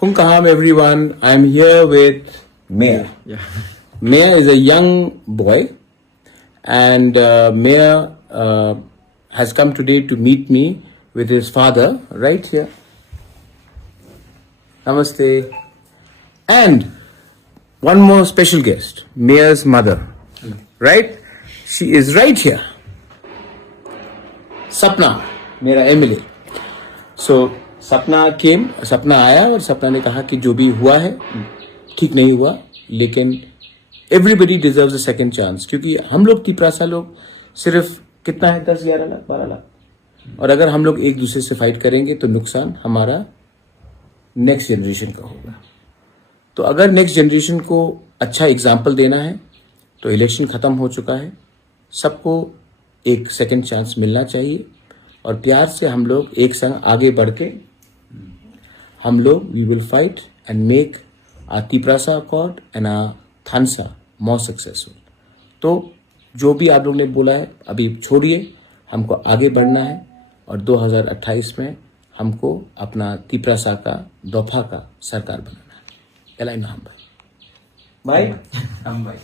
Punkaham everyone, I'm here with Mayor. Yeah. Mayor is a young boy and Mayor has come today to meet me with his father right here. Namaste. And one more special guest, Mayor's mother. Right? She is right here. Sapna, मेरा Emily. So सपना आया और सपना ने कहा कि जो भी हुआ है ठीक नहीं हुआ, लेकिन everybody deserves a second chance. क्योंकि हम लोग तिपरासा लोग सिर्फ कितना है 10, 11 लाख, 12 लाख, और अगर हम लोग एक दूसरे से फाइट करेंगे तो नुकसान हमारा नेक्स्ट जनरेशन का होगा. तो अगर नेक्स्ट जनरेशन को अच्छा एग्जाम्पल देना है तो इलेक्शन खत्म हो चुका है, सबको एक सेकंड चांस मिलना चाहिए और प्यार से हम लोग एक संग आगे बढ़ के हम लोग we will fight and make our Tiprasa accord and our Thansa more successful. तो जो भी आप लोग ने बोला है अभी छोड़िए, हमको आगे बढ़ना है और 2028 में हमको अपना तिपरासा का दफा का सरकार बनाना है. एलाई नाम भाई. हम भाई